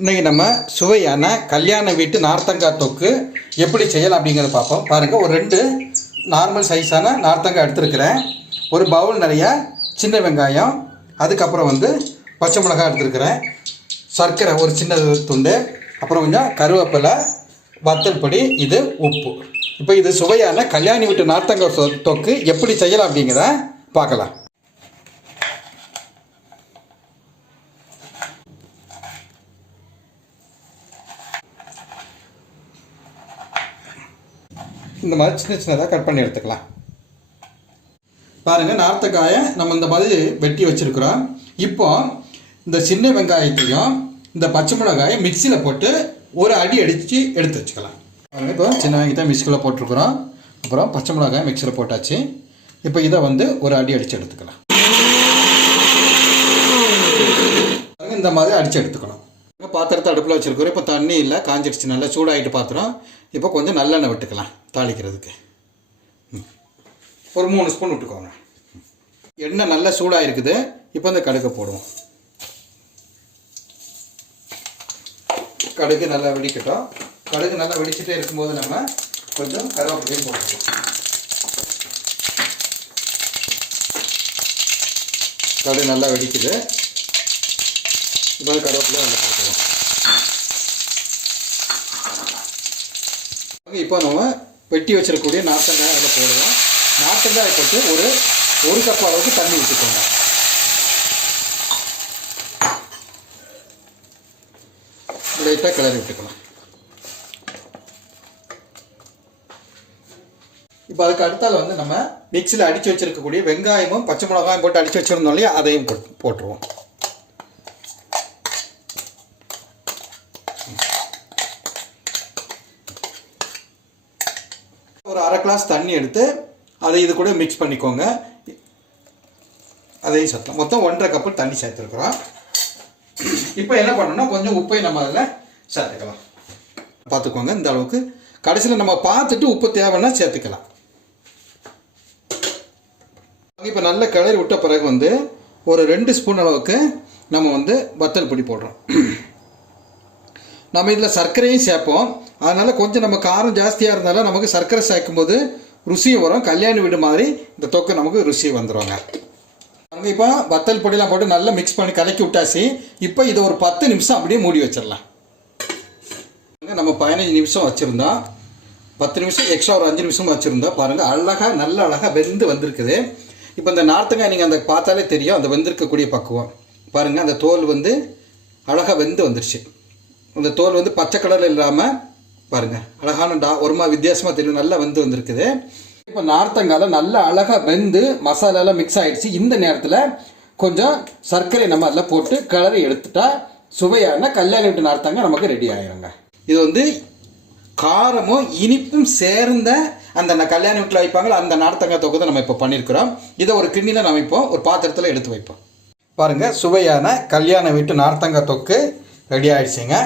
இன்றைக்கி நம்ம சுவையான கல்யாண வீட்டு நார்த்தங்காய் தொக்கு எப்படி செய்யலாம் அப்படிங்கிறத பார்ப்போம். பாருங்கள் ஒரு ரெண்டு நார்மல் சைஸான நார்த்தங்காய் எடுத்துருக்கிறேன். ஒரு பவுல் நிறைய சின்ன வெங்காயம் அதுக்கப்புறம் வந்து பச்சை மிளகாய் எடுத்துருக்கிறேன். சர்க்கரை ஒரு சின்ன துண்டு அப்புறம் கொஞ்சம் கருவேப்பிலை வத்தல் பொடி இது உப்பு. இப்போ இது சுவையான கல்யாணி வீட்டு நார்த்தங்காய் சொ- தொக்கு எப்படி செய்யலாம் அப்படிங்கிறத பார்க்கலாம். இந்த மாதிரி சின்ன சின்னதாக கட் பண்ணி எடுத்துக்கலாம். பாருங்கள் நார்த்தக்காயை நம்ம இந்த மாதிரி வெட்டி வச்சுருக்குறோம். இப்போ இந்த சின்ன வெங்காயத்தையும் இந்த பச்சை மிளகாயை மிக்சியில் போட்டு ஒரு அடி அடித்து எடுத்து வச்சுக்கலாம். பாருங்கள் இப்போ சின்ன வெங்காயத்தை மிக்சியில் போட்டிருக்கிறோம். அப்புறம் பச்சை மிளகாய் மிக்சியில் போட்டாச்சு. இப்போ இதை வந்து ஒரு அடி அடித்து எடுத்துக்கலாம். இந்த மாதிரி அடித்து எடுத்துக்கணும் பாத்திரத்தை அடுப்பில் வச்சுருக்கிறோம் இப்போ தண்ணி இல்லை காஞ்சிடுச்சு. நல்லா சூடாகிட்டு பாத்திரம். இப்போ கொஞ்சம் நல்லெண்ணெய் விட்டுக்கலாம் தாளிக்கிறதுக்கு. ம். ஒரு மூணு ஸ்பூன் விட்டுக்கோங்க. எண்ணெய் நல்லா சூடாக இருக்குது இப்போ இந்த கடுகை போடுவோம். கடுகு நல்லா வெடிக்கட்டும். கடுகு நல்லா வெடிச்சுட்டே இருக்கும்போது நம்ம கொஞ்சம் கருவேப்பிலையும் போட்டுக்கலாம். கடுகு நல்லா வெடிக்குது. இப்போ அது கருவேப்பிலை அதில் போட்டுருவோம் இப்போ நம்ம வெட்டி வச்சிருக்கக்கூடிய நார்த்தங்காய் அதில் போடுவோம் நார்த்தங்காய் போட்டு ஒரு ஒரு கப் அளவுக்கு தண்ணி ஊற்றிக்கோங்க லைட்டாக கிளறி விட்டுக்கலாம் இப்போ அதுக்கு அடுத்தால் வந்து நம்ம மிக்சியில் அடித்து வச்சிருக்கக்கூடிய வெங்காயமும் பச்சை மிளகாயும் போட்டு அடித்து வச்சுருந்தோம் இல்லையா அதையும் போட்டுருவோம் ஒரு அரை கிளாஸ் தண்ணி எடுத்து அதை இது கூட மிக்ஸ் பண்ணிக்கோங்க. அதையும் சேர்த்தலாம் மொத்தம் ஒன்றரை கப்பு தண்ணி சேர்த்துருக்குறோம். இப்போ என்ன பண்ணணும்னா கொஞ்சம் உப்பை நம்ம அதில் சேர்த்துக்கலாம். பார்த்துக்கோங்க இந்த அளவுக்கு. கடைசியில் நம்ம பார்த்துட்டு உப்பு தேவைன்னா சேர்த்துக்கலாம். இப்போ நல்ல கிளறி விட்ட பிறகு வந்து ஒரு ரெண்டு ஸ்பூன் அளவுக்கு நம்ம வந்து வத்தல் பொடி போடுறோம். நம்ம இதில் சர்க்கரையும் சேர்ப்போம். அதனால் கொஞ்சம் நம்ம காரம் ஜாஸ்தியாக இருந்தாலும் நமக்கு சர்க்கரை சேர்க்கும்போது ருசி வரும். கல்யாணி வீடு மாதிரி இந்த தொக்கை நமக்கு ருசி வந்துடுவாங்க அங்கே இப்போ வத்தல் பொடியெல்லாம் போட்டு நல்லா மிக்ஸ் பண்ணி கலக்கி விட்டாச்சு. இப்போ இதை ஒரு பத்து நிமிஷம் அப்படியே மூடி வச்சிடலாம். பாருங்க, நம்ம பதினஞ்சு நிமிஷம் வச்சுருந்தோம் பத்து நிமிஷம் எக்ஸ்ட்ரா ஒரு அஞ்சு நிமிஷம் வச்சுருந்தோம் பாருங்கள் அழகாக நல்ல அழகாக வெந்து வந்திருக்குது. இப்போ இந்த நார்த்தங்காய் நீங்கள் அந்த பார்த்தாலே தெரியும் அந்த வெந்திருக்கக்கூடிய பக்குவம். பாருங்கள் அந்த தோல் வந்து அழகாக வெந்து வந்துருச்சு. அந்த தோல் வந்து பச்சை கலரில் இல்லாமல் பாருங்கள் அழகான டா ஒருமா வித்தியாசமாக தெரியும். நல்லா வெந்து வந்திருக்குது. இப்போ நார்த்தங்கால நல்லா அழகாக வெந்து மசாலாலாம் மிக்ஸ் ஆகிடுச்சு இந்த நேரத்தில் கொஞ்சம் சர்க்கரை நம்ம அதில் போட்டு கிளறி எடுத்துட்டா சுவையான கல்யாண வீட்டு நார்த்தங்காய் நமக்கு ரெடி ஆகிருங்க இது வந்து காரமும் இனிப்பும் சேர்ந்த அந்த ந- கல்யாண வீட்டில் வைப்பாங்களோ அந்த நார்த்தங்காய் தொகுதை நம்ம இப்போ பண்ணியிருக்கிறோம் இதை ஒரு கிண்ணியில் நம்ம இப்போ ஒரு பாத்திரத்தில் எடுத்து வைப்போம். பாருங்கள் சுவையான கல்யாண வீட்டு நார்த்தங்காய் தொக்கு ரெடி ஆகிடுச்சிங்க